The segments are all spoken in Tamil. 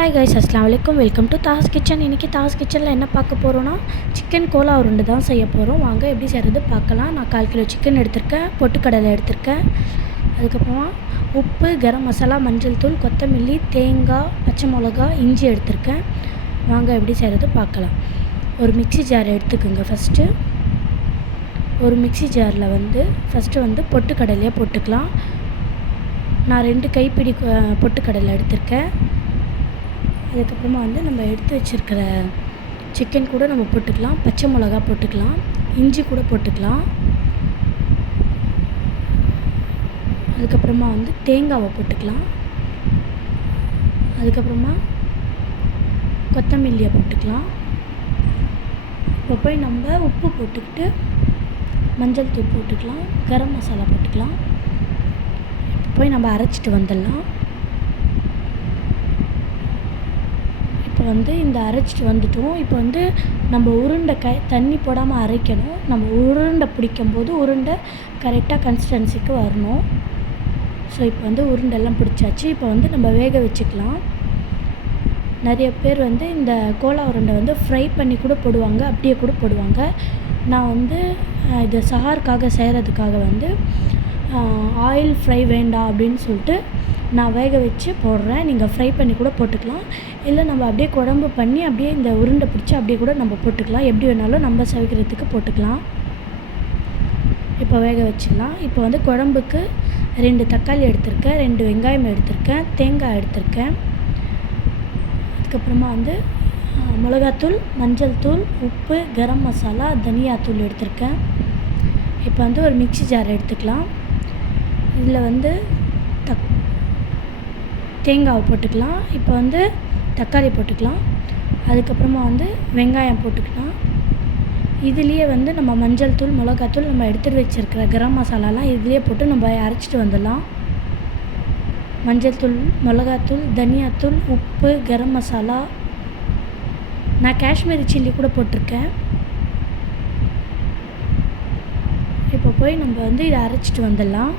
ஹாய் கைஸ், அஸ்ஸலாமு அலைக்கும். Welcome to Das kitchen. இன்றைக்கி தாஸ் கிச்சனில் என்ன பார்க்க போகிறோன்னா, சிக்கன் கோலா உருண்டை தான் செய்ய போகிறோம். வாங்க எப்படி செய்கிறது பார்க்கலாம். நான் 1/4 கிலோ சிக்கன் எடுத்திருக்கேன், பொட்டுக்கடலை எடுத்திருக்கேன், அதுக்கப்புறமா உப்பு, கரம் மசாலா, மஞ்சள் தூள், கொத்தமல்லி, தேங்காய், பச்சை மிளகா, இஞ்சி எடுத்திருக்கேன். வாங்க எப்படி செய்கிறது பார்க்கலாம். ஒரு மிக்ஸி ஜார் எடுத்துக்கோங்க. ஒரு மிக்ஸி ஜாரில் ஃபஸ்ட்டு பொட்டுக்கடலையை போட்டுக்கலாம். நான் 2 கைப்பிடி பொட்டுக்கடலை எடுத்திருக்கேன். அதுக்கப்புறமா நம்ம எடுத்து வச்சுருக்கிற சிக்கன் கூட நம்ம போட்டுக்கலாம். பச்சை மிளகா போட்டுக்கலாம், இஞ்சி கூட போட்டுக்கலாம். அதுக்கப்புறமா தேங்காவை போட்டுக்கலாம். அதுக்கப்புறமா கொத்தமல்லியை போட்டுக்கலாம். இப்போ போய் நம்ம உப்பு போட்டுக்கிட்டு மஞ்சள் தூள் போட்டுக்கலாம், கரம் மசாலா போட்டுக்கலாம். இப்போ போய் நம்ம அரைச்சிட்டு வந்துடலாம். இப்போ இந்த அரைச்சிட்டு வந்துட்டோம். இப்போ நம்ம உருண்டை தண்ணி போடாமல் அரைக்கணும். நம்ம உருண்டை பிடிக்கும்போது உருண்டை கரெக்டாக கன்சிஸ்டன்சிக்கு வரணும். ஸோ இப்போ உருண்டெல்லாம் பிடிச்சாச்சு. இப்போ நம்ம வேக வச்சுக்கலாம். நிறைய பேர் இந்த கோலா உருண்டை ஃப்ரை பண்ணி கூட போடுவாங்க, அப்படியே கூட போடுவாங்க. நான் இது சஹாருக்காக செய்கிறதுக்காக ஆயில் ஃப்ரை வேண்டாம் அப்படின்னு சொல்லிட்டு நான் வேக வச்சு போடுறேன். நீங்கள் ஃப்ரை பண்ணி கூட போட்டுக்கலாம், இல்லை நம்ம அப்படியே குழம்பு பண்ணி அப்படியே இந்த உருண்டை பிடிச்சி அப்படியே கூட நம்ம போட்டுக்கலாம். எப்படி வேணாலும் நம்ம சமைக்கிறதுக்கு போட்டுக்கலாம். இப்போ வேக வச்சிடலாம். இப்போ குழம்புக்கு 2 தக்காளி எடுத்திருக்கேன், 2 வெங்காயம் எடுத்திருக்கேன், தேங்காய் எடுத்திருக்கேன். அதுக்கப்புறமா மிளகாத்தூள், மஞ்சள் தூள், உப்பு, கரம் மசாலா, தனியாத்தூள் எடுத்திருக்கேன். இப்போ ஒரு மிக்ஸி ஜார் எடுத்துக்கலாம். இதில் தேங்காவை போட்டுக்கலாம். இப்போ தக்காளி போட்டுக்கலாம். அதுக்கப்புறமா வெங்காயம் போட்டுக்கலாம். இதுலேயே நம்ம மஞ்சள் தூள், மிளகாத்தூள், நம்ம எடுத்துகிட்டு வச்சுருக்கிற கரம் மசாலாலாம் இதுலேயே போட்டு நம்ம அரைச்சிட்டு வந்துடலாம். மஞ்சள் தூள், மிளகாத்தூள், தனியாத்தூள், உப்பு, கரம் மசாலா, நான் காஷ்மீரி சில்லி கூட போட்டிருக்கேன். இப்போ போய் நம்ம இதை அரைச்சிட்டு வந்துடலாம்.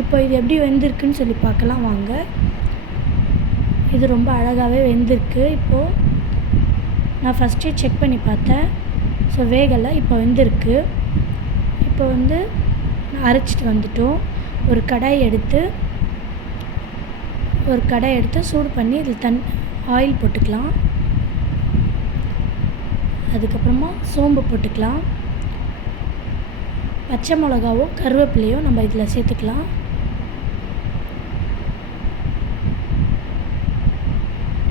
இப்போ இது எப்படி வெந்திருக்குன்னு சொல்லி பார்க்கலாம் வாங்க. இது ரொம்ப அழகாகவே வெந்திருக்கு. இப்போது நான் ஃபஸ்ட்டே செக் பண்ணி பார்த்தேன். ஸோ வேகலை, இப்போ வெந்திருக்கு. இப்போ அரைச்சிட்டு வந்துட்டோம். ஒரு கடாய் எடுத்து சூடு பண்ணி இதில் ஆயில் போட்டுக்கலாம். அதுக்கப்புறமா சோம்பு போட்டுக்கலாம். பச்சை மிளகாவும் கருவேப்பிலையும் நம்ம இதில் சேர்த்துக்கலாம்.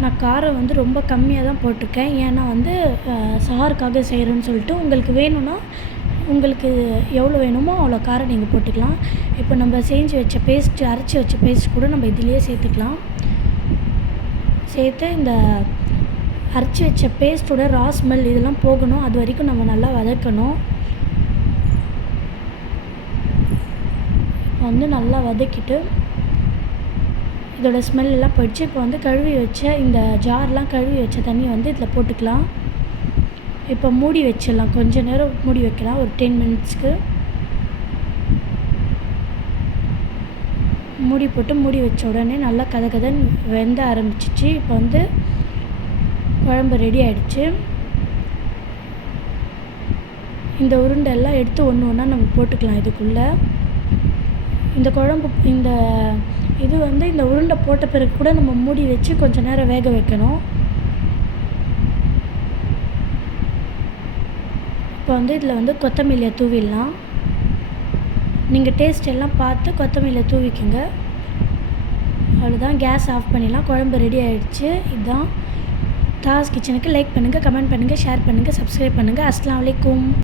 நான் காரம் ரொம்ப கம்மியாக தான் போட்டிருக்கேன். ஏன்னா சஹாருக்காக செய்கிறேன்னு சொல்லிட்டு உங்களுக்கு வேணும்னா உங்களுக்கு எவ்வளோ வேணுமோ அவ்வளோ காரம் நீங்கள் போட்டுக்கலாம். இப்போ நம்ம அரைச்சி வச்ச பேஸ்ட் கூட நம்ம இதிலேயே சேர்த்துக்கலாம். சேர்த்து இந்த அரைச்சி வச்ச பேஸ்ட்டோட ரா ஸ்மெல் இதெல்லாம் போகணும். அது வரைக்கும் நம்ம நல்லா வதக்கணும். நல்லா வதக்கிட்டு இதோட ஸ்மெல் எல்லாம் போயிடுச்சு. இப்போ கழுவி வச்ச இந்த ஜார்லாம் கழுவி வச்ச தண்ணி இதில் போட்டுக்கலாம். இப்போ மூடி வச்சிடலாம். கொஞ்சம் நேரம் மூடி வைக்கலாம், ஒரு 10 மினிட்ஸ்க்கு. மூடி போட்டு மூடி வச்ச உடனே நல்லா கதன்னு வெந்த ஆரம்பிச்சிச்சு. இப்போ குழம்பு ரெடி ஆகிடுச்சு. இந்த உருண்டை எல்லாம் எடுத்து ஒன்று ஒன்றா நம்ம போட்டுக்கலாம் இதுக்குள்ளே. இந்த குழம்பு இந்த உருண்டை போட்ட பிறகு கூட நம்ம மூடி வச்சு கொஞ்சம் நேரம் வேக வைக்கணும். இப்போ இதில் கொத்தமல்லியை தூவிடலாம். நீங்கள் டேஸ்ட் எல்லாம் பார்த்து கொத்தமல்லியை தூவிக்குங்க. அவ்வளோதான், கேஸ் ஆஃப் பண்ணிடலாம். குழம்பு ரெடி ஆகிடுச்சு. இதுதான் தாஸ் கிச்சனுக்கு. லைக் பண்ணுங்கள், கமெண்ட் பண்ணுங்கள், ஷேர் பண்ணுங்கள், சப்ஸ்கிரைப் பண்ணுங்கள். அஸ்ஸலாமு அலைக்கும்.